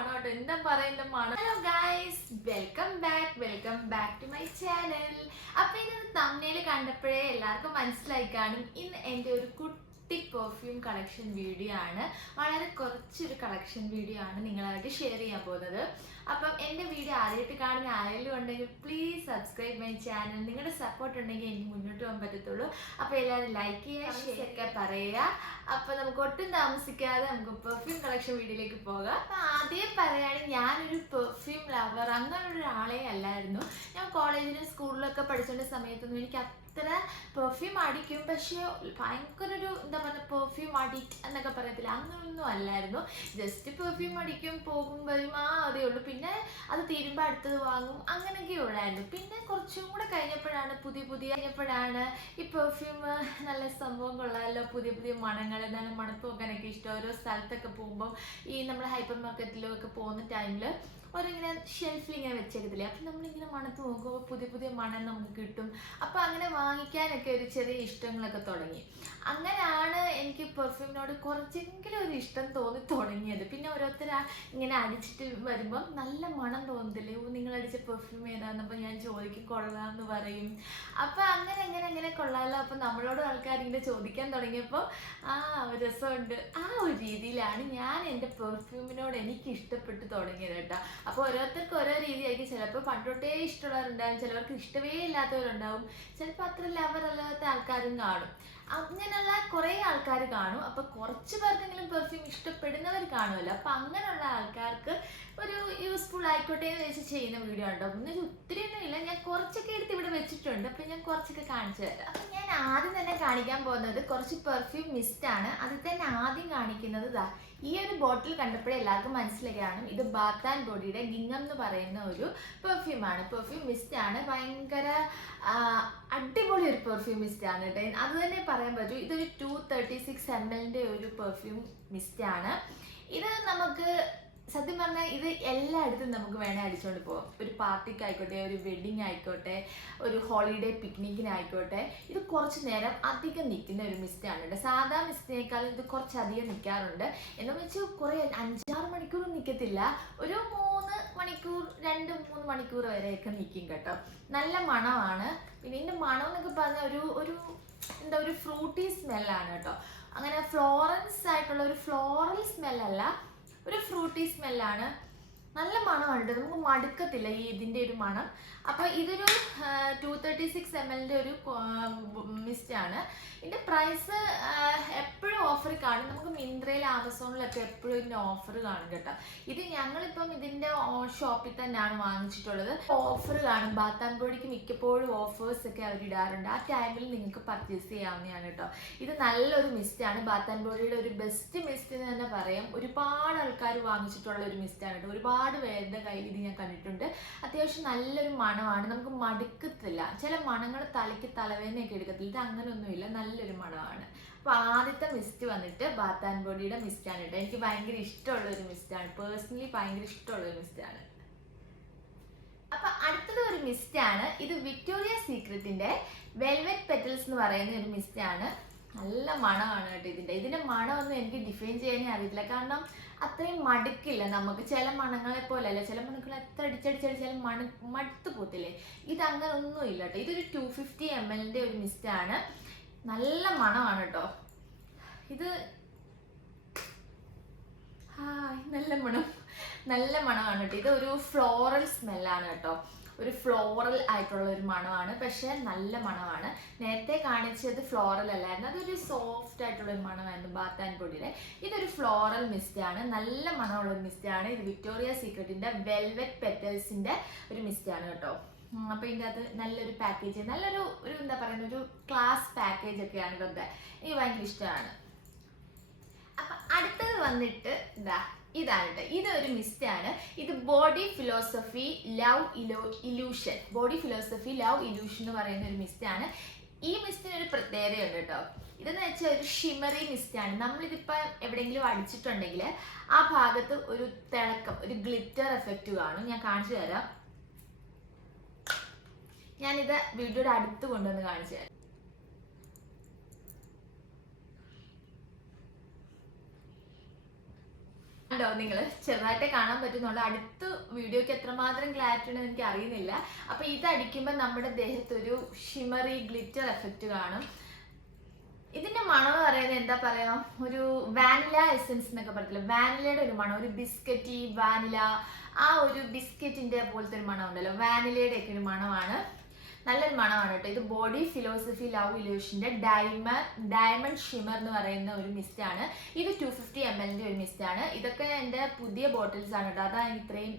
മണോട്ടോ, എന്താ പറയുന്ന മണം. Hello guys, welcome back to my channel. അപ്പൊ ഇന്ന് തമ്മിൽ കണ്ടപ്പോഴേ എല്ലാവർക്കും മനസ്സിലായി കാണും, ഇന്ന് എൻ്റെ ഒരു കുട്ടി പെർഫ്യൂം കളക്ഷൻ വീഡിയോ ആണ്. വളരെ കുറച്ചൊരു കളക്ഷൻ വീഡിയോ ആണ് നിങ്ങളായിട്ട് ഷെയർ ചെയ്യാൻ പോകുന്നത്. അപ്പം എൻ്റെ വീഡിയോ ആദ്യമായിട്ട് കാണുന്ന ആരെങ്കിലും ഉണ്ടെങ്കിൽ പ്ലീസ് സബ്സ്ക്രൈബ് മൈ ചാനൽ. നിങ്ങളുടെ സപ്പോർട്ട് ഉണ്ടെങ്കിൽ എനിക്ക് മുന്നോട്ട് പോകാൻ പറ്റത്തുള്ളൂ. അപ്പോൾ എല്ലാവരും ലൈക്ക് ചെയ്യുക, ഷെയർ ഒക്കെ പറയുക. അപ്പോൾ നമുക്ക് ഒട്ടും താമസിക്കാതെ നമുക്ക് പെർഫ്യൂം കളക്ഷൻ വീഡിയോയിലേക്ക് പോകാം. അപ്പം ആദ്യം പറയുകയാണെങ്കിൽ ഞാനൊരു പെർഫ്യൂം ലവർ അങ്ങനെയുള്ള ഒരാളെ അല്ലായിരുന്നു. ഞാൻ കോളേജിലും സ്കൂളിലൊക്കെ പഠിച്ചുകൊണ്ട സമയത്തൊന്നും എനിക്ക് അത്ര പെർഫ്യൂം അടിക്കും, പക്ഷേ ഭയങ്കര ഒരു എന്താ പറയുക പെർഫ്യൂം അഡിക്റ്റ് എന്നൊക്കെ പറയത്തില്ല, അങ്ങനെയൊന്നും അല്ലായിരുന്നു. ജസ്റ്റ് പെർഫ്യൂം അടിക്കും, പോകും വരും, അതേ ഉള്ളൂ. പിന്നെ അത് തീരുമ്പോൾ അടുത്തത് വാങ്ങും, അങ്ങനെയൊക്കെ ഉള്ളായിരുന്നു. പിന്നെ കുറച്ചും കൂടെ കഴിഞ്ഞപ്പോഴാണ് കഴിഞ്ഞപ്പോഴാണ് ഈ പെർഫ്യൂം നല്ല സംഭവം കൊള്ളാമല്ലോ, പുതിയ മണങ്ങൾ, നല്ല മണത്ത് നോക്കാനൊക്കെ ഇഷ്ടം. ഓരോ സ്ഥലത്തൊക്കെ പോകുമ്പോൾ ഈ നമ്മൾ ഹൈപ്പർ മാർക്കറ്റിലും ഒക്കെ പോകുന്ന ടൈമിൽ ഓരോങ്ങനെ ഷെൽഫിൽ ഇങ്ങനെ വെച്ചേക്കത്തില്ലേ, അപ്പം നമ്മളിങ്ങനെ മണത്ത് നോക്കുമ്പോൾ പുതിയ മണം നമുക്ക് കിട്ടും. അപ്പോൾ അങ്ങനെ വാങ്ങിക്കാനൊക്കെ ഒരു ചെറിയ ഇഷ്ടങ്ങളൊക്കെ തുടങ്ങി. അങ്ങനെയാണ് എനിക്ക് പെർഫ്യൂമിനോട് കുറച്ചെങ്കിലും ഒരു ഇഷ്ടം തോന്നി തുടങ്ങിയത്. പിന്നെ ഓരോരുത്തർ ഇങ്ങനെ അടിച്ചിട്ട് വരുമ്പം നല്ല മണം തോന്നത്തില്ലേ, നിങ്ങൾ അടിച്ച പെർഫ്യൂം ഏതാണെന്നപ്പോൾ ഞാൻ ചോദിക്കും, കൊള്ളാമെന്ന് പറയും. അപ്പോൾ അങ്ങനെ കൊള്ളാമല്ലോ. അപ്പോൾ നമ്മളോട് ആൾക്കാരിങ്ങനെ ചോദിക്കാൻ തുടങ്ങിയപ്പോൾ രസമുണ്ട്, ആ ഒരു രീതിയിലാണ് ഞാൻ എൻ്റെ പെർഫ്യൂമിനോട് എനിക്ക് ഇഷ്ടപ്പെട്ട് തുടങ്ങിയത് കേട്ടോ. അപ്പോൾ ഓരോരുത്തർക്ക് ഓരോ രീതിയായിരിക്കും. ചിലപ്പോൾ പണ്ടൊട്ടേ ഇഷ്ടമുള്ളവരുണ്ടാവും, ചിലവർക്ക് ഇഷ്ടമേ ഇല്ലാത്തവരുണ്ടാവും, ചിലപ്പോൾ അത്ര ലവർ അല്ലാത്ത ആൾക്കാരും കാണും. അങ്ങനെയുള്ള കുറേ ആൾക്കാർ കാണും. അപ്പോൾ കുറച്ച് പേർക്കെങ്കിലും പെർഫ്യൂം ഇഷ്ടപ്പെടുന്നവർ കാണുമല്ലോ. അപ്പോൾ അങ്ങനെയുള്ള ആൾക്കാർക്ക് ഒരു യൂസ്ഫുൾ ആയിക്കോട്ടെ എന്ന് വെച്ച് ചെയ്യുന്ന വീഡിയോ ഉണ്ടോ. ഒത്തിരി ഒന്നും ഇല്ല, ഞാൻ കുറച്ചൊക്കെ എടുത്ത് ഇവിടെ വെച്ചിട്ടുണ്ട്. അപ്പോൾ ഞാൻ കുറച്ചൊക്കെ കാണിച്ചു തരാം. അപ്പം ഞാൻ ആദ്യം തന്നെ കാണിക്കാൻ പോകുന്നത് കുറച്ച് പെർഫ്യൂം മിസ്റ്റാണ്. അതിൽ തന്നെ ആദ്യം കാണിക്കുന്നത് ഈ ഒരു ബോട്ടിൽ കണ്ടപ്പോഴേ എല്ലാവർക്കും മനസ്സിലാക്കാണ് ഇത് ബാത്ത് ആൻഡ് ബോഡിയുടെ ഗിംഗം എന്ന് പറയുന്ന ഒരു പെർഫ്യൂമാണ്. പെർഫ്യൂം മിസ്റ്റാണ്, ഭയങ്കര അടിപൊളി ഒരു പെർഫ്യൂം മിസ്റ്റാണ് കേട്ടോ. അത് തന്നെ പറയാൻ പറ്റും. ഇതൊരു 236 ml ഒരു പെർഫ്യൂം മിസ്റ്റാണ്. ഇത് നമുക്ക് സത്യം പറഞ്ഞാൽ ഇത് എല്ലായിടത്തും നമുക്ക് വേണേൽ അടിച്ചുകൊണ്ട് പോകാം. ഒരു പാർട്ടിക്ക് ആയിക്കോട്ടെ, ഒരു വെഡിങ് ആയിക്കോട്ടെ, ഒരു ഹോളിഡേ പിക്നിക്കിനായിക്കോട്ടെ. ഇത് കുറച്ച് നേരം അധികം നിൽക്കുന്ന ഒരു മിസ്റ്റാണ് കേട്ടോ. സാധാ മിസ്റ്റിനേക്കാളും ഇത് കുറച്ചധികം നിൽക്കാറുണ്ട്. എന്ന് വെച്ചാൽ കുറേ 5-6 മണിക്കൂർ നിൽക്കത്തില്ല, ഒരു 3 മണിക്കൂർ 2-3 മണിക്കൂർ വരെയൊക്കെ നിൽക്കും കേട്ടോ. നല്ല മണമാണ്. പിന്നെ ഇതിൻ്റെ മണം എന്നൊക്കെ പറഞ്ഞാൽ ഒരു ഫ്രൂട്ടി സ്മെല്ലാണ് കേട്ടോ. അങ്ങനെ ഫ്ലോറൻസ് ആയിട്ടുള്ള ഒരു ഫ്ലോറൽ സ്മെല്ലല്ല, ഒരു ഫ്രൂട്ടി സ്മെല്ലാണ്. നല്ല മണമുണ്ട്, നമുക്ക് മടുക്കത്തില്ല ഈ ഇതിൻ്റെ ഒരു മണം. അപ്പോൾ ഇതൊരു 236 ml ഒരു മിസ്റ്റാണ്. ഇതിൻ്റെ പ്രൈസ് എപ്പോഴും ഓഫർ കാണും. നമുക്ക് മിന്ത്രയിൽ ആമസോണിലൊക്കെ എപ്പോഴും ഇതിൻ്റെ ഓഫർ കാണും കേട്ടോ. ഇത് ഞങ്ങളിപ്പം ഇതിൻ്റെ ഷോപ്പിൽ തന്നെയാണ് വാങ്ങിച്ചിട്ടുള്ളത്. ഓഫർ കാണും. ബാത്ത് ആൻഡ് ബോഡിക്ക് മിക്കപ്പോഴും ഓഫേഴ്സൊക്കെ അവർ ഇടാറുണ്ട്. ആ ടൈമിൽ നിങ്ങൾക്ക് പർച്ചേസ് ചെയ്യാവുന്നതാണ് കേട്ടോ. ഇത് നല്ലൊരു മിസ്റ്റാണ്. ബാത്ത് ആൻഡ് ബോഡിയുടെ ഒരു ബെസ്റ്റ് മിസ്റ്റ് എന്ന് തന്നെ പറയാം. ഒരുപാട് ആൾക്കാർ വാങ്ങിച്ചിട്ടുള്ള ഒരു മിസ്റ്റാണ് കേട്ടോ. ഒരുപാട് പേരുടെ കയ്യിൽ ഇത് ഞാൻ കണ്ടിട്ടുണ്ട്. അത്യാവശ്യം നല്ലൊരു മണമാണ്, നമുക്ക് മടുക്കത്തില്ല. ചില മണങ്ങൾ തലയ്ക്ക് തലവേദനയൊക്കെ എടുക്കത്തില്ല, ഇത് അങ്ങനെയൊന്നുമില്ല, നല്ലൊരു മണമാണ്. അപ്പോൾ ആദ്യത്തെ മിസ്റ്റ് വന്നിട്ട് ബാത്ത് ആൻഡ് ബോഡിയുടെ മിസ്റ്റാണ് കേട്ടോ. എനിക്ക് ഭയങ്കര ഇഷ്ടമുള്ളൊരു മിസ്റ്റാണ്, പേഴ്സണലി ഭയങ്കര ഇഷ്ടമുള്ളൊരു മിസ്റ്റാണ്. അപ്പൊ അടുത്തത് ഒരു മിസ്റ്റാണ്. ഇത് വിക്ടോറിയ സീക്രട്ടിന്റെ വെൽവെറ്റ് പെറ്റൽസ് എന്ന് പറയുന്ന ഒരു മിസ്റ്റാണ്. നല്ല മണമാണ് കേട്ടോ ഇതിന്റെ മണമൊന്നും എനിക്ക് ഡിഫൈൻ ചെയ്യാനേ അറിയില്ല, കാരണം അത്രയും മടുക്കില്ല നമുക്ക്. ചില മണങ്ങളെ പോലെയല്ല, ചില മണങ്ങൾ എത്ര അടിച്ചടിച്ചാലും മടുത്ത് പോത്തില്ലേ, ഇത് അങ്ങനെ ഒന്നും ഇല്ല കേട്ടോ. ഇതൊരു 250 ml ഒരു മിസ്റ്റാണ്. നല്ല മണമാണ് കേട്ടോ. ഇത് നല്ല മണമാണ് കേട്ടോ. ഇത് ഒരു ഫ്ലോറൽ സ്മെല്ലാണ് കേട്ടോ. ഒരു ഫ്ലോറൽ ആയിട്ടുള്ള ഒരു മണമാണ്, പക്ഷേ നല്ല മണമാണ്. നേരത്തെ കാണിച്ചത് ഫ്ലോറൽ അല്ലായിരുന്നു, അതൊരു സോഫ്റ്റ് ആയിട്ടുള്ള ഒരു മണമായിരുന്നു ബാത്ത് ആൻഡ് ബോഡിയുടെ. ഇതൊരു ഫ്ലോറൽ മിസ്റ്റാണ്, നല്ല മണമുള്ള ഒരു മിസ്റ്റാണ്. ഇത് വിക്ടോറിയ സീക്രട്ടിന്റെ വെൽവെറ്റ് പെറ്റൽസിന്റെ ഒരു മിസ്റ്റാണ് കേട്ടോ. അപ്പോൾ ഇതിൻ്റെ അത് നല്ലൊരു പാക്കേജ്, നല്ലൊരു എന്താ പറയുന്ന ഒരു ക്ലാസ് പാക്കേജ് ഒക്കെയാണ് ഇതൊക്കെ. എനിക്ക് ഭയങ്കര ഇഷ്ടമാണ്. അപ്പം അടുത്തത് വന്നിട്ട് ഇതാണ് കേട്ടോ. ഇതൊരു മിസ്റ്റാണ്. ഇത് ബോഡി ഫിലോസഫി ലവ് ഇലൂഷൻ എന്ന് പറയുന്ന ഒരു മിസ്റ്റാണ്. ഈ മിസ്റ്റിന് ഒരു പ്രത്യേകതയുണ്ട് കേട്ടോ. ഇതെന്ന് വെച്ചാൽ ഒരു ഷിമറി മിസ്റ്റാണ്. നമ്മളിതിപ്പോൾ എവിടെയെങ്കിലും അടിച്ചിട്ടുണ്ടെങ്കിൽ ആ ഭാഗത്ത് ഒരു തിളക്കം, ഒരു ഗ്ലിറ്റർ എഫക്റ്റ് കാണും. ഞാൻ കാണിച്ചു തരാം. ഞാനിത് വീഡിയോയുടെ അടുത്ത് കൊണ്ടുവന്ന് കാണിച്ചു തരാം. ഉണ്ടോ നിങ്ങൾ ചെറുതായിട്ടേ കാണാൻ പറ്റുന്നുള്ളൂ. അടുത്ത വീഡിയോക്ക് എത്രമാത്രം ക്ലാരിറ്റി ഉണ്ടെന്ന് എനിക്ക് അറിയുന്നില്ല. അപ്പൊ ഇത് അടിക്കുമ്പോൾ നമ്മുടെ ദേഹത്ത് ഒരു ഷിമറി ഗ്ലിറ്റർ എഫക്റ്റ് കാണും. ഇതിന്റെ മണം എന്ന് പറയുന്നത് എന്താ പറയാ, ഒരു വാനില എസെൻസ് എന്നൊക്കെ പറയത്തില്ല, വാനിലയുടെ ഒരു മണം, ഒരു ബിസ്ക്കറ്റ് വാനില, ആ ഒരു ബിസ്ക്കറ്റിന്റെ പോലത്തെ ഒരു മണം ഉണ്ടല്ലോ, വാനിലയുടെ ഒക്കെ ഒരു മണമാണ്. നല്ലൊരു മണമാണ് കേട്ടോ. ഇത് ബോഡി ഫിലോസഫി ലവ് ഇല്യൂഷന്റെ ഡയമണ്ട് ഷിമർ എന്ന് പറയുന്ന ഒരു മിസ്റ്റ് ആണ്. ഇത് 250 ml ഒരു മിസ്റ്റ് ആണ്. ഇതൊക്കെ എൻ്റെ പുതിയ ബോട്ടിൽസ് ആണ് കേട്ടോ. അതാണ് ഇത്രയും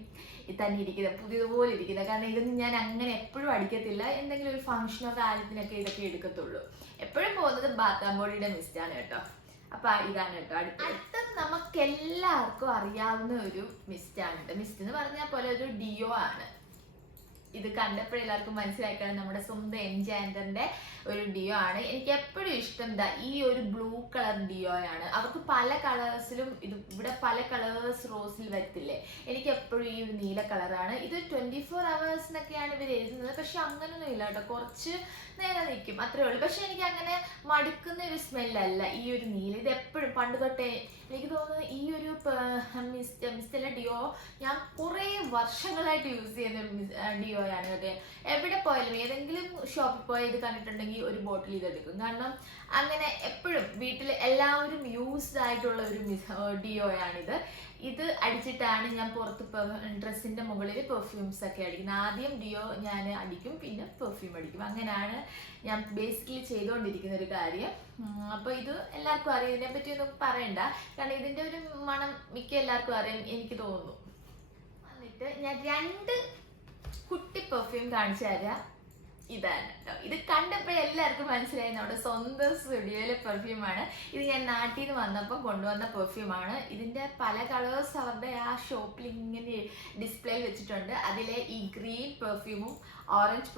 തന്നെ ഇരിക്കുന്നത്, പുതിയതുപോലെ ഇരിക്കുന്നത്. കാരണം ഇതൊന്നും ഞാൻ അങ്ങനെ എപ്പോഴും അടിക്കത്തില്ല, എന്തെങ്കിലും ഒരു ഫംഗ്ഷനോ കാര്യത്തിനൊക്കെ ഇതൊക്കെ എടുക്കത്തുള്ളൂ. എപ്പോഴും പോകുന്നത് ബാത്ത് ആൻഡ് ബോഡിയുടെ മിസ്റ്റ് ആണ് കേട്ടോ. അപ്പൊ ഇതാണ് കേട്ടോ. അടുത്തത് നമുക്ക് എല്ലാവർക്കും അറിയാവുന്ന ഒരു മിസ്റ്റ് ആണ് കേട്ടോ. മിസ്റ്റ് എന്ന് പറഞ്ഞാൽ പോലെ ഒരു ഡിയോ ആണ്. ഇത് കണ്ടപ്പോൾ എല്ലാവർക്കും മനസ്സിലാക്കാൻ നമ്മുടെ സ്വന്തം എൻചാൻഡറിന്റെ ഒരു ഡിയോ ആണ്. എനിക്ക് എപ്പോഴും ഇഷ്ടം ഈ ഒരു ബ്ലൂ കളർ ഡിയോ ആണ്. അവർക്ക് പല കളേഴ്സിലും ഇത് ഇവിടെ പല കളേഴ്സ് റോസിൽ വരത്തില്ലേ, എനിക്ക് എപ്പോഴും ഈ ഒരു നീല കളറാണ്. ഇത് 24 hours എന്നൊക്കെയാണ് ഇവർ എഴുതുന്നത്, പക്ഷെ അങ്ങനൊന്നും ഇല്ല കേട്ടോ. കുറച്ച് നേരം നിൽക്കും, അത്രേ ഉള്ളൂ. പക്ഷെ എനിക്ക് അങ്ങനെ മടുക്കുന്ന ഒരു സ്മെല്ലല്ല ഈ ഒരു നീല. ഇത് എപ്പോഴും പണ്ട് തൊട്ടേ എനിക്ക് തോന്നുന്നു ഈ ഒരു മിസ്റ്റല്ല ഡിയോ ഞാൻ കുറേ വർഷങ്ങളായിട്ട് യൂസ് ചെയ്യുന്ന ഡിയോയാണ് കേട്ടോ. എവിടെ പോയാലും ഏതെങ്കിലും ഷോപ്പിൽ പോയി ഇത് കണ്ടിട്ടുണ്ടെങ്കിൽ ഒരു ബോട്ടിൽ ഇതെടുക്കും. കാരണം അങ്ങനെ എപ്പോഴും വീട്ടിൽ എല്ലാവരും യൂസ്ഡ് ആയിട്ടുള്ള ഒരു ഡിയോയാണിത്. ഇത് അടിച്ചിട്ടാണ് ഞാൻ പുറത്ത് ഡ്രസ്സിന്റെ മുകളിൽ പെർഫ്യൂംസ് ഒക്കെ അടിക്കുന്നത്. ആദ്യം ഡിയോ ഞാൻ അടിക്കും, പിന്നെ പെർഫ്യൂം അടിക്കും. അങ്ങനെയാണ് ഞാൻ ബേസിക്കലി ചെയ്തുകൊണ്ടിരിക്കുന്ന ഒരു കാര്യം. അപ്പൊ ഇത് എല്ലാവർക്കും അറിയാം, ഇതിനെ പറ്റി ഒന്നും പറയണ്ട, കാരണം ഇതിന്റെ ഒരു മണം മിക്ക എല്ലാവർക്കും അറിയാം എനിക്ക് തോന്നുന്നു. എന്നിട്ട് ഞാൻ 2 കുട്ടി പെർഫ്യൂം കാണിച്ചു തരാം. ഇതാണ് കേട്ടോ. ഇത് കണ്ടപ്പോൾ എല്ലാവർക്കും മനസ്സിലായി നമ്മുടെ സ്വന്തം സ്റ്റുഡിയോയിലെ പെർഫ്യൂമാണ്. ഇത് ഞാൻ നാട്ടിൽ നിന്ന് വന്നപ്പോൾ കൊണ്ടുവന്ന പെർഫ്യൂമാണ്. ഇതിൻ്റെ പല കളേഴ്സ് അവരുടെ ആ ഷോപ്പിൽ ഇങ്ങനെ ഡിസ്പ്ലേയിൽ വെച്ചിട്ടുണ്ട്. അതിലെ ഈ ഗ്രീൻ പെർഫ്യൂമും ഓറഞ്ച്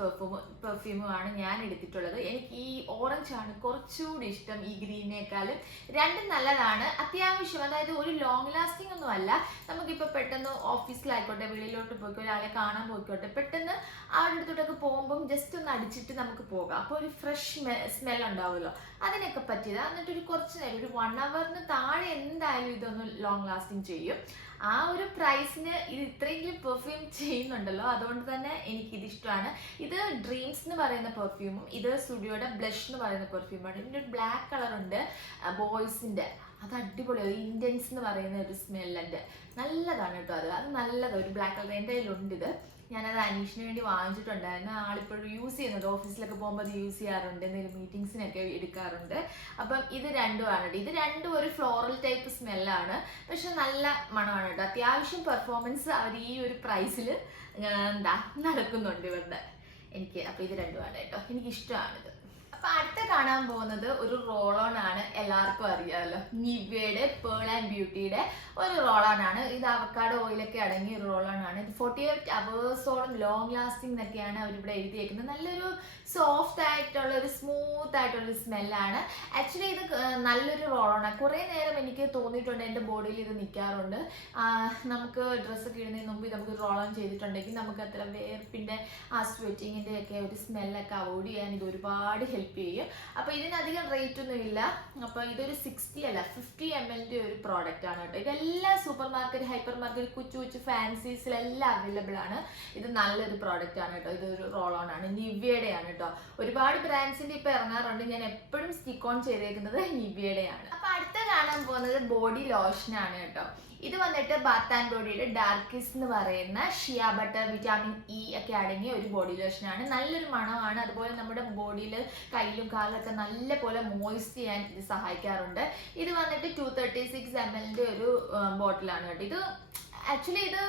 പെർഫ്യൂമുമാണ് ഞാൻ എടുത്തിട്ടുള്ളത്. എനിക്ക് ഈ ഓറഞ്ച് ആണ് കുറച്ചുകൂടി ഇഷ്ടം ഈ ഗ്രീനേക്കാളും. രണ്ടും നല്ലതാണ്, അത്യാവശ്യം. അതായത് ഒരു ലോങ് ലാസ്റ്റിംഗ് ഒന്നും അല്ല. നമുക്കിപ്പോൾ പെട്ടെന്ന് ഓഫീസിലായിക്കോട്ടെ, വെളിയിലോട്ട് പോയിക്കോ, ഒരാളെ കാണാൻ പോയിക്കോട്ടെ, പെട്ടെന്ന് അവരുടെ അടുത്തോട്ടൊക്കെ പോകുമ്പം ജസ്റ്റ് ഒന്ന് അടിച്ചിട്ട് നമുക്ക് പോകാം. അപ്പോൾ ഒരു ഫ്രഷ് സ്മെൽ ഉണ്ടാവുമല്ലോ, അതിനൊക്കെ പറ്റിയതാണ്. എന്നിട്ട് ഒരു കുറച്ച് നേരം, ഒരു 1 hour താഴെ എന്തായാലും ഇതൊന്ന് ലോങ് ലാസ്റ്റിംഗ് ചെയ്യും. ആ ഒരു പ്രൈസിന് ഇത് ഇത്രയെങ്കിലും പെർഫ്യൂം ചെയ്യുന്നുണ്ടല്ലോ, അതുകൊണ്ട് തന്നെ എനിക്കിത് ഇഷ്ടമാണ്. ഇത് ഡ്രീംസ് എന്ന് പറയുന്ന പെർഫ്യൂമും ഇത് സ്റ്റുഡിയോയുടെ ബ്ലഷ് എന്ന് പറയുന്ന പെർഫ്യൂമാണ്. ഇതിൻ്റെ ഒരു ബ്ലാക്ക് കളറുണ്ട് ബോയ്സിൻ്റെ, അത് അടിപൊളിയാണ്. ഇൻറ്റൻസ് എന്ന് പറയുന്ന ഒരു സ്മെല്ലുണ്ട്, നല്ലതാണ് കേട്ടോ. അത് നല്ലതാണ്, ഒരു ബ്ലാക്ക് കളർ എൻ്റെ കയ്യിലുണ്ട്. ഇത് ഞാനത് അനീഷിന് വേണ്ടി വാങ്ങിച്ചിട്ടുണ്ടായിരുന്നു. ആളിപ്പോഴും യൂസ് ചെയ്യുന്നുണ്ട്, ഓഫീസിലൊക്കെ പോകുമ്പോൾ അത് യൂസ് ചെയ്യാറുണ്ട്, എന്തെങ്കിലും മീറ്റിംഗ്സിനൊക്കെ എടുക്കാറുണ്ട്. അപ്പം ഇത് രണ്ടുമാണ് കേട്ടോ. ഇത് രണ്ടും ഒരു ഫ്ലോറൽ ടൈപ്പ് സ്മെല്ലാണ്, പക്ഷെ നല്ല മണമാണ് കേട്ടോ. അത്യാവശ്യം പെർഫോമൻസ് അവർ ഈ ഒരു പ്രൈസിൽ നടക്കുന്നുണ്ട് ഇവരുടെ എനിക്ക്. അപ്പോൾ ഇത് രണ്ടുമാണ് കേട്ടോ, എനിക്കിഷ്ടമാണിത്. അപ്പൊ അടുത്ത കാണാൻ പോകുന്നത് ഒരു റോളോൺ ആണ്. എല്ലാവർക്കും അറിയാമല്ലോ, നിവ്യയുടെ പേൾ ആൻഡ് ബ്യൂട്ടിയുടെ ഒരു റോളോൺ ആണ്. ഇത് അവക്കാഡോ ഓയിലൊക്കെ അടങ്ങിയ ഒരു റോളോൺ ആണ്. ഇത് 48 hours ലോങ് ലാസ്റ്റിംഗ് എന്നൊക്കെയാണ് അവരിവിടെ എഴുതിയേക്കുന്നത്. നല്ലൊരു സോഫ്റ്റ് ആയിട്ടുള്ള ഒരു സ്മൂത്ത് ആയിട്ടുള്ള ഒരു സ്മെല്ലാണ്. ആക്ച്വലി ഇത് നല്ലൊരു റോളോണാണ്. കുറേ നേരം എനിക്ക് തോന്നിയിട്ടുണ്ട്, എൻ്റെ ബോഡിയിൽ ഇത് നിൽക്കാറുണ്ട്. നമുക്ക് ഡ്രസ്സൊക്കെ ഇടുന്നതിന് മുമ്പ് നമുക്ക് റോളോൺ ചെയ്തിട്ടുണ്ടെങ്കിൽ നമുക്ക് അത്ര വേർപ്പിൻ്റെ ആ സ്വെറ്റിങ്ങിൻ്റെ ഒക്കെ ഒരു സ്മെല്ലൊക്കെ അവോയ്ഡ് ചെയ്യാൻ ഇത് ഒരുപാട് ഹെൽപ്പ് ചെയ്യും. അപ്പോൾ ഇതിനധികം റേറ്റ് ഒന്നും ഇല്ല. അപ്പോൾ ഇതൊരു 60 അല്ല 50 ml ഒരു പ്രോഡക്റ്റ് ആണ് കേട്ടോ. ഇതെല്ലാം സൂപ്പർ മാർക്കറ്റ്, ഹൈപ്പർ മാർക്കറ്റ്, കൊച്ചു ഫാൻസീസിലെല്ലാം അവൈലബിൾ ആണ്. ഇത് നല്ലൊരു പ്രോഡക്റ്റ് ആണ് കേട്ടോ. ഇതൊരു റോൾ ഓൺ ആണ്, നിവ്യയുടെ ആണ് കേട്ടോ. ഒരുപാട് ബ്രാൻഡ്സിന്റെ ഇപ്പൊ ഇറങ്ങാറുണ്ട്, ഞാൻ എപ്പോഴും സ്റ്റിക്ക് ഓൺ ചെയ്തേക്കുന്നത് നിവ്യയുടെ ആണ്. അപ്പൊ അടുത്ത കാണാൻ പോകുന്നത് ബോഡി ലോഷൻ ആണ് കേട്ടോ. ഇത് വന്നിട്ട് ബാത്ത് ആൻഡ് ബോഡിയുടെ ഡാർക്കിസ് എന്ന് പറയുന്ന ഷിയ ബട്ടർ, വിറ്റാമിൻ ഇ ഒക്കെ അടങ്ങിയ ഒരു ബോഡി ലോഷനാണ്. നല്ലൊരു മണമാണ്. അതുപോലെ നമ്മുടെ ബോഡിയിൽ കയ്യിലും കാലിലൊക്കെ നല്ല പോലെ മോയ്സ്റ്റ് ചെയ്യാൻ ഇത് സഹായിക്കാറുണ്ട്. ഇത് വന്നിട്ട് 236 ml ഒരു ബോട്ടിലാണ് കേട്ടോ. ഇത് ആക്ച്വലി ഇത്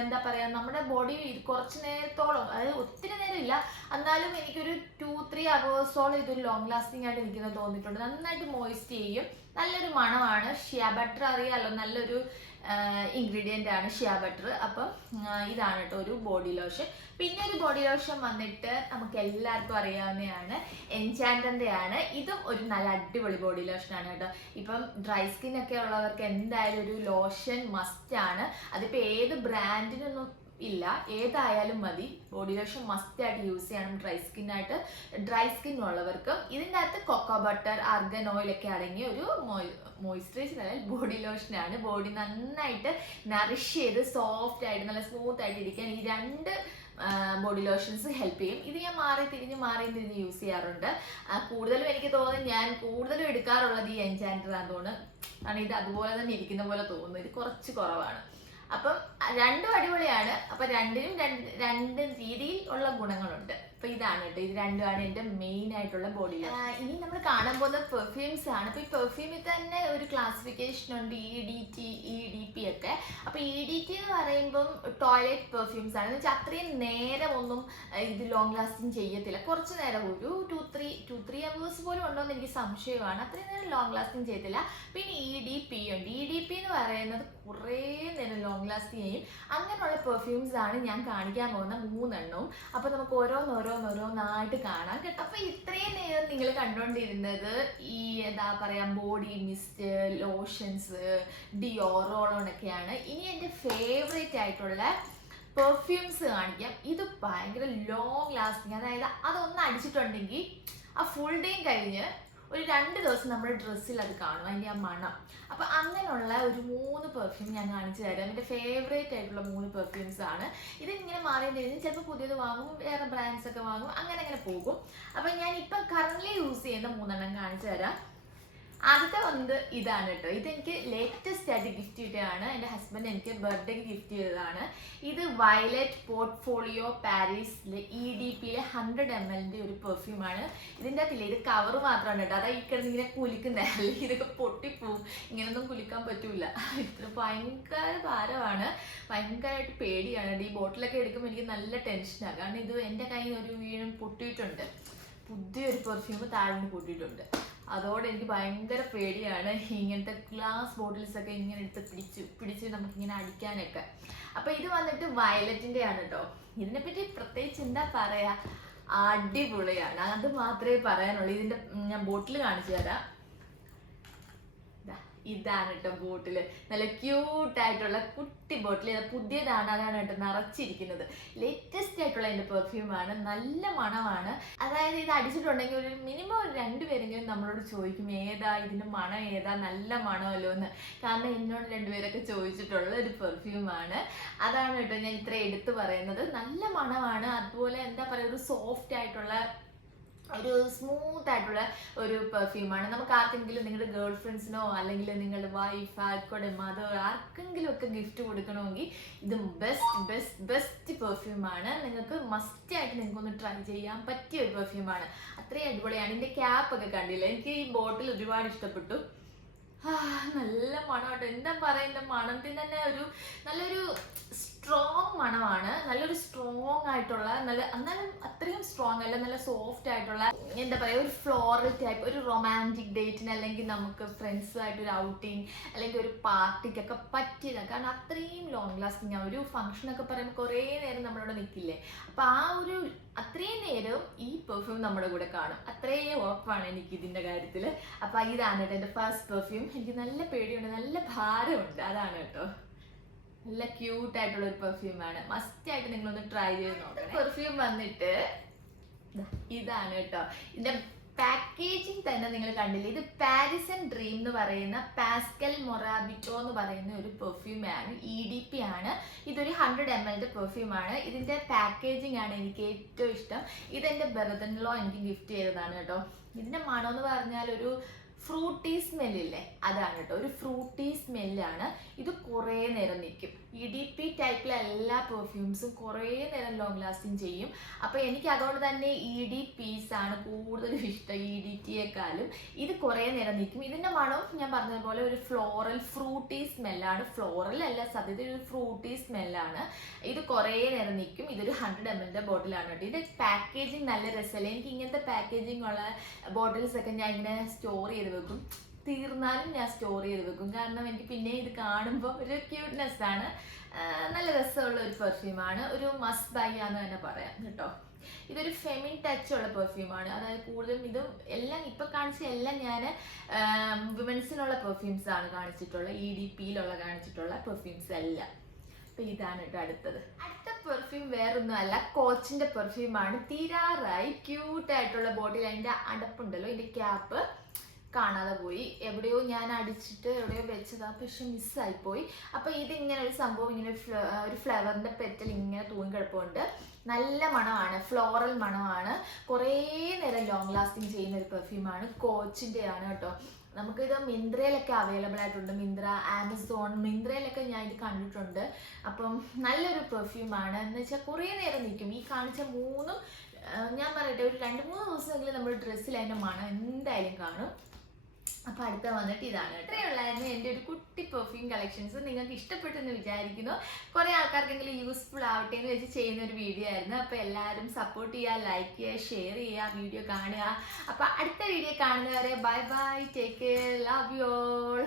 എന്താ പറയുക, നമ്മുടെ ബോഡി കുറച്ച് നേരത്തോളം, അതായത് ഒത്തിരി നേരം ഇല്ല, എന്നാലും എനിക്കൊരു 2-3 hours ഇതൊരു ലോങ് ലാസ്റ്റിംഗ് ആയിട്ട് എനിക്കിന്ന് തോന്നിയിട്ടുണ്ട്. നന്നായിട്ട് മോയ്സ്റ്റ് ചെയ്യും, നല്ലൊരു മണമാണ്. ഷിയ ബട്ടർ അറിയാമല്ലോ, നല്ലൊരു ഇൻഗ്രീഡിയൻ്റ് ആണ് ഷിയ ബട്ടർ. അപ്പം ഇതാണ് കേട്ടോ ഒരു ബോഡി ലോഷൻ. പിന്നെ ഒരു ബോഡി ലോഷൻ വന്നിട്ട് നമുക്ക് എല്ലാവർക്കും അറിയാവുന്നതാണ്, എൻചാൻഡറിൻ്റെ ആണ്. ഇതും ഒരു നല്ല അടിപൊളി ബോഡി ലോഷനാണ് കേട്ടോ. ഇപ്പം ഡ്രൈ സ്കിൻ ഒക്കെ ഉള്ളവർക്ക് എന്തായാലും ഒരു ലോഷൻ മസ്റ്റ് ആണ്. അതിപ്പോൾ ഏത് ബ്രാൻഡിനൊന്നും ഇല്ല, ഏതായാലും മതി. ബോഡി ലോഷൻ മസ്റ്റ് ആയിട്ട് യൂസ് ചെയ്യണം ഡ്രൈ സ്കിൻ ഉള്ളവർക്ക്. ഇതിൻ്റെ അകത്ത് കൊക്കോ ബട്ടർ, ആർഗൻ ഓയിൽ ഒക്കെ അടങ്ങിയ ഒരു മോയ്സ്ചറൈസർ അല്ല, ബോഡി ലോഷനാണ്. ബോഡി നന്നായിട്ട് നറിഷ് ചെയ്ത് സോഫ്റ്റ് ആയിട്ട് നല്ല സ്മൂത്ത് ആയിട്ട് ഇരിക്കാൻ ഈ രണ്ട് ബോഡി ലോഷൻസ് ഹെൽപ്പ് ചെയ്യും. ഇത് ഞാൻ മാറി തിരിഞ്ഞ് യൂസ് ചെയ്യാറുണ്ട്. കൂടുതലും എനിക്ക് തോന്നുന്നു ഞാൻ കൂടുതലും എടുക്കാറുള്ളത് ഈ എൻചാൻഡറാന്ന് തോന്നുന്നു. കാരണം ഇത് അതുപോലെ തന്നെ ഇരിക്കുന്ന പോലെ തോന്നുന്നു. ഇത് കുറച്ച് കുറവാണ്. അപ്പം രണ്ടും അടിപൊളിയാണ്. അപ്പൊ രണ്ടിനും രണ്ട് രീതിയിൽ ഉള്ള ഗുണങ്ങളുണ്ട്. അപ്പൊ ഇതാണ് കേട്ടോ, ഇത് രണ്ടുമാണ് എൻ്റെ മെയിൻ ആയിട്ടുള്ള ബോഡി ലോഷൻ. ഇനി നമ്മൾ കാണാൻ പോകുന്ന പെർഫ്യൂംസ് ആണ്. അപ്പൊ ഈ പെർഫ്യൂമിൽ തന്നെ ഒരു ക്ലാസിഫിക്കേഷൻ ഉണ്ട്, EDT, EDP ഒക്കെ. അപ്പൊ EDT എന്ന് പറയുമ്പം ടോയ്ലറ്റ് പെർഫ്യൂംസ് ആണ്. എന്ന് വെച്ചാൽ അത്രയും നേരം ഒന്നും ഇത് ലോങ് ലാസ്റ്റിംഗ് ചെയ്യത്തില്ല. കുറച്ച് നേരം ഒരു 2-3 hours പോലും ഉണ്ടോ എന്ന് എനിക്ക് സംശയമാണ്. അത്രയും നേരം ലോങ് ലാസ്റ്റിംഗ് ചെയ്യത്തില്ല. പിന്നെ EDP ഉണ്ട്. EDP എന്ന് പറയുന്നത് കുറേ നേരം ലോങ് ലാസ്റ്റിംഗ് ചെയ്യും. അങ്ങനെയുള്ള പെർഫ്യൂംസ് ആണ് ഞാൻ കാണിക്കാൻ പോകുന്ന 3 എണ്ണവും. അപ്പൊ നമുക്ക് ഓരോന്നായിട്ട് കാണാം കേട്ടോ. അപ്പൊ ഇത്രയും നേരം നിങ്ങൾ കണ്ടുകൊണ്ടിരുന്നത് ഈ എന്താ പറയാ body mist, lotions, Dior, roll on ഒക്കെയാണ്. ഇനി എൻ്റെ ഫേവറേറ്റ് ആയിട്ടുള്ള പെർഫ്യൂംസ് കാണിക്കാം. ഇത് ഭയങ്കര ലോങ് ലാസ്റ്റിംഗ്, അതായത് അതൊന്ന് അടിച്ചിട്ടുണ്ടെങ്കിൽ ആ ഫുൾ ഡേയും കഴിഞ്ഞ് ഒരു 2 ദിവസം നമ്മുടെ ഡ്രസ്സിൽ അത് കാണും, അതിൻ്റെ ആ മണം. അപ്പൊ അങ്ങനെയുള്ള ഒരു 3 പെർഫ്യൂം ഞാൻ കാണിച്ചു തരാം. എൻ്റെ ഫേവറേറ്റ് ആയിട്ടുള്ള 3 പെർഫ്യൂംസ് ആണ്. ഇത് ഇങ്ങനെ മാറിയിട്ട് ചിലപ്പോൾ പുതിയത് വാങ്ങും, വേറെ ബ്രാൻഡ്സ് ഒക്കെ വാങ്ങും, അങ്ങനെ പോകും. അപ്പൊ ഞാൻ ഇപ്പം കറന്റ് യൂസ് ചെയ്യുന്ന 3 എണ്ണം കാണിച്ചു തരാം. ആദ്യത്തെ വന്നത് ഇതാണ് കേട്ടോ. ഇതെനിക്ക് ലേറ്റസ്റ്റ് ആയിട്ട് ഗിഫ്റ്റ് ചെയ്തതാണ്. എൻ്റെ ഹസ്ബൻഡ് എനിക്ക് ബർത്ത്ഡേക്ക് ഗിഫ്റ്റ് ചെയ്തതാണ്. ഇത് വയലറ്റ് പോർട്ട്ഫോളിയോ പാരീസിലെ EDPയിലെ 100 ml ഒരു പെർഫ്യൂമാണ്. ഇതിൻ്റെ അകത്തില്ല, ഇത് കവർ മാത്രമാണ് കേട്ടോ. അതാ ഈ കിടന്ന് ഇങ്ങനെ കുലിക്കുന്നത്, അല്ലെങ്കിൽ ഇതൊക്കെ പൊട്ടിപ്പോവും. ഇങ്ങനൊന്നും കുലിക്കാൻ പറ്റൂല. ഇത്ര ഭയങ്കര ഭാരമാണ്, ഭയങ്കരമായിട്ട് പേടിയാണ്. ഈ ബോട്ടിലൊക്കെ എടുക്കുമ്പോൾ എനിക്ക് നല്ല ടെൻഷനാണ്. കാരണം ഇത് എൻ്റെ കയ്യിൽ ഒരു വീണും പൊട്ടിയിട്ടുണ്ട്. പുതിയൊരു പെർഫ്യൂം താഴ്ന്ന് പൊട്ടിയിട്ടുണ്ട്. അതോടെ എനിക്ക് ഭയങ്കര പേടിയാണ് ഇങ്ങനത്തെ ഗ്ലാസ് ബോട്ടിൽസ് ഒക്കെ ഇങ്ങനെ എടുത്ത് പിടിച്ച് നമുക്കിങ്ങനെ അടിക്കാനൊക്കെ. അപ്പൊ ഇത് വന്നിട്ട് വയലറ്റിന്റെ ആണ് കേട്ടോ. ഇതിനെപ്പറ്റി പ്രത്യേകിച്ച് എന്താ പറയാ, അടിപൊളിയാണ്, അത് മാത്രമേ പറയാനുള്ളൂ. ഇതിന്റെ ഞാൻ ബോട്ടിൽ കാണിച്ചു തരാം. ഇതാണ് കേട്ടോ ബോട്ടില്, നല്ല ക്യൂട്ടായിട്ടുള്ള കുട്ടി ബോട്ടിൽ. പുതിയതാണ്, അതാണ് കേട്ടോ നിറച്ചിരിക്കുന്നത്. ലേറ്റസ്റ്റ് ആയിട്ടുള്ള എൻ്റെ പെർഫ്യൂമാണ്, നല്ല മണമാണ്. അതായത് ഇത് അടിച്ചിട്ടുണ്ടെങ്കിൽ ഒരു മിനിമം 2 പേരെങ്കിലും നമ്മളോട് ചോദിക്കും ഏതാ ഇതിൻ്റെ മണം, ഏതാ നല്ല മണമല്ലോ എന്ന്. കാരണം എന്നോട് 2 പേരൊക്കെ ചോദിച്ചിട്ടുള്ള ഒരു പെർഫ്യൂമാണ്. അതാണ് കേട്ടോ ഞാൻ ഇത്ര എടുത്ത് പറയുന്നത്. നല്ല മണമാണ്. അതുപോലെ എന്താ പറയുക, ഒരു സോഫ്റ്റ് ആയിട്ടുള്ള ഒരു സ്മൂത്ത് ആയിട്ടുള്ള ഒരു പെർഫ്യൂമാണ്. നമുക്ക് ആർക്കെങ്കിലും നിങ്ങളുടെ ഗേൾ ഫ്രണ്ട്സിനോ അല്ലെങ്കിൽ നിങ്ങളുടെ വൈഫ് ആയിക്കോട്ടെ മദർ ആർക്കെങ്കിലും ഒക്കെ ഗിഫ്റ്റ് കൊടുക്കണമെങ്കിൽ ഇത് ബെസ്റ്റ് പെർഫ്യൂമാണ്. നിങ്ങൾക്ക് മസ്റ്റ് ആയിട്ട് നിങ്ങൾക്കൊന്ന് ട്രൈ ചെയ്യാൻ പറ്റിയ ഒരു പെർഫ്യൂമാണ്. അത്രയും അടിപൊളിയാണ്. ഇതിൻ്റെ ക്യാപ്പ് ഒക്കെ കണ്ടില്ല, എനിക്ക് ഈ ബോട്ടിൽ ഒരുപാട് ഇഷ്ടപ്പെട്ടു. നല്ല മണമാട്ടോ, എന്താ പറയുക, മണത്തിന് തന്നെ നല്ലൊരു സ്ട്രോങ് മണമാണ്. നല്ലൊരു സ്ട്രോങ് ആയിട്ടുള്ള, എന്നാലും അത്രയും സ്ട്രോങ് അല്ല, നല്ല സോഫ്റ്റ് ആയിട്ടുള്ള എന്താ പറയുക, ഒരു ഫ്ലോറൽ ടൈപ്പ്, ഒരു റൊമാൻറ്റിക് ഡേറ്റിന് അല്ലെങ്കിൽ നമുക്ക് ഫ്രണ്ട്സുമായിട്ട് ഒരു ഔട്ടിങ് അല്ലെങ്കിൽ ഒരു പാർട്ടിക്കൊക്കെ പറ്റിയതാണ്. കാരണം അത്രയും ലോങ് ലാസ്റ്റിംഗ് ആണ്. ഒരു ഫംഗ്ഷനൊക്കെ പറയുമ്പോൾ കുറേ നേരം നമ്മളവിടെ നിൽക്കില്ലേ, അപ്പം ആ ഒരു അത്രയും നേരം ഈ പെർഫ്യൂം നമ്മുടെ കൂടെ കാണും. അത്രയും ഉറപ്പാണ് എനിക്ക് ഇതിൻ്റെ കാര്യത്തിൽ. അപ്പം ഇതാണ് കേട്ടോ എൻ്റെ ഫസ്റ്റ് പെർഫ്യൂം. എനിക്ക് നല്ല പേടിയുണ്ട്, നല്ല ഭാരമുണ്ട്, അതാണ് കേട്ടോ. നല്ല ക്യൂട്ടായിട്ടുള്ള ഒരു പെർഫ്യൂമാണ്. മസ്റ്റ് ആയിട്ട് നിങ്ങളൊന്ന് ട്രൈ ചെയ്ത് നോക്കണം. പെർഫ്യൂം വന്നിട്ട് ഇതാണ് കേട്ടോ. ഇതിന്റെ പാക്കേജിങ് തന്നെ നിങ്ങൾ കണ്ടില്ലേ, ഇത് പാരിസൺ ഡ്രീം എന്ന് പറയുന്ന പാസ്കൽ മൊറാബിറ്റോ എന്ന് പറയുന്ന ഒരു പെർഫ്യൂമാണ്. EDP ആണ്. ഇതൊരു 100 ml പെർഫ്യൂമാണ്. ഇതിന്റെ പാക്കേജിങ് ആണ് എനിക്ക് ഏറ്റവും ഇഷ്ടം. ഇതെന്റെ ബ്രദർ-ഇൻ-ലോ എനിക്ക് ഗിഫ്റ്റ് ചെയ്തതാണ് കേട്ടോ. ഇതിന്റെ മണം എന്ന് പറഞ്ഞാൽ ഒരു ഫ്രൂട്ടി സ്മെല്ലില്ലേ, അതാണ് കേട്ടോ. ഒരു ഫ്രൂട്ടി സ്മെല്ലാണ്. ഇത് കുറേ നേരം നിൽക്കും. EDP ടൈപ്പിലെ എല്ലാ പെർഫ്യൂംസും കുറേ നേരം ലോങ് ലാസ്റ്റിംഗ് ചെയ്യും. അപ്പോൾ എനിക്ക് അതുകൊണ്ട് തന്നെ EDPs ആണ് കൂടുതലും ഇഷ്ടം EDTയേക്കാളും. ഇത് കുറേ നേരം നിൽക്കും. ഇതിൻ്റെ മണവും ഞാൻ പറഞ്ഞതുപോലെ ഒരു ഫ്ലോറൽ ഫ്രൂട്ടി സ്മെല്ലാണ്. ഫ്ലോറൽ അല്ല, സത്യത്തിൽ ഒരു ഫ്രൂട്ടി സ്മെല്ലാണ്. ഇത് കുറേ നേരം നിൽക്കും. ഇതൊരു 100 ml ബോട്ടിലാണ് കേട്ടോ. ഇതിൻ്റെ പാക്കേജിങ് നല്ല രസമല്ലേ. എനിക്ക് ഇങ്ങനത്തെ പാക്കേജിങ് ഉള്ള ബോട്ടിൽസ് ഒക്കെ ഞാൻ ഇങ്ങനെ സ്റ്റോർ ചെയ്ത് വെക്കും. തീർന്നാലും ഞാൻ സ്റ്റോർ ചെയ്ത് വെക്കും. കാരണം എനിക്ക് പിന്നെ ഇത് കാണുമ്പോൾ ഒരു ക്യൂട്ട്നെസ് ആണ്. നല്ല രസമുള്ള ഒരു പെർഫ്യൂമാണ്. ഒരു മസ്റ്റ് ബൈ ആണെന്ന് തന്നെ പറയാം കേട്ടോ. ഇതൊരു ഫെമിൻ ടച്ച് ഉള്ള പെർഫ്യൂമാണ്. അതായത് കൂടുതലും ഇതും എല്ലാം ഇപ്പം കാണിച്ച എല്ലാം ഞാൻ വിമൻസിനുള്ള പെർഫ്യൂംസ് ആണ് കാണിച്ചിട്ടുള്ളത്. EDPയിലുള്ള കാണിച്ചിട്ടുള്ള പെർഫ്യൂംസ് എല്ലാം. അപ്പൊ ഇതാണ് കേട്ടോ അടുത്ത പെർഫ്യൂം വേറൊന്നും അല്ല, കോച്ചിന്റെ പെർഫ്യൂമാണ്. തീരാറായി. ക്യൂട്ടായിട്ടുള്ള ബോട്ടിൽ. അതിന്റെ അടപ്പുണ്ടല്ലോ, ഇതിന്റെ ക്യാപ്പ് കാണാതെ പോയി. എവിടെയോ ഞാൻ അടിച്ചിട്ട് എവിടെയോ വെച്ചതാ, പക്ഷെ മിസ്സായിപ്പോയി. അപ്പൊ ഇതിങ്ങനെ ഒരു സംഭവം, ഇങ്ങനെ ഒരു ഫ്ലവറിന്റെ പെറ്റൽ ഇങ്ങനെ തൂങ്ങിക്കിടപ്പുണ്ട്. നല്ല മണമാണ്, ഫ്ലോറൽ മണമാണ്. കുറേ നേരം ലോങ് ലാസ്റ്റിംഗ് ചെയ്യുന്ന ഒരു പെർഫ്യൂമാണ്. കോച്ചിന്റെ ആണ് കേട്ടോ. നമുക്കിത് മിന്ത്രയിലൊക്കെ അവൈലബിൾ ആയിട്ടുണ്ട്. മിന്ത്ര, ആമസോൺ, മിന്ത്രയിലൊക്കെ ഞാൻ ഇത് കണ്ടിട്ടുണ്ട്. അപ്പം നല്ലൊരു പെർഫ്യൂമാണ്. എന്ന് വെച്ചാൽ കുറേ നേരം നിൽക്കും. ഈ കാണിച്ച മൂന്നും ഞാൻ പറയട്ടെ, ഒരു 2-3 ദിവസമെങ്കിലും നമ്മുടെ ഡ്രസ്സിൽ അതിൻ്റെ മണം എന്തായാലും കാണും. അപ്പോൾ അടുത്ത വന്നിട്ട് ഇതാണ്. ഇത്രയുള്ളായിരുന്നു എൻ്റെ ഒരു കുട്ടി പെർഫ്യൂം കളക്ഷൻസ്. നിങ്ങൾക്ക് ഇഷ്ടപ്പെട്ടെന്ന് വിചാരിക്കുന്നു. കുറേ ആൾക്കാർക്കെങ്കിലും യൂസ്ഫുൾ ആവട്ടെ എന്ന് വെച്ച് ചെയ്യുന്ന ഒരു വീഡിയോ ആയിരുന്നു. അപ്പോൾ എല്ലാവരും സപ്പോർട്ട് ചെയ്യുക, ലൈക്ക് ചെയ്യുക, ഷെയർ ചെയ്യുക, വീഡിയോ കാണുക. അപ്പോൾ അടുത്ത വീഡിയോ കാണുന്നവരെ bye bye, take care, love you all.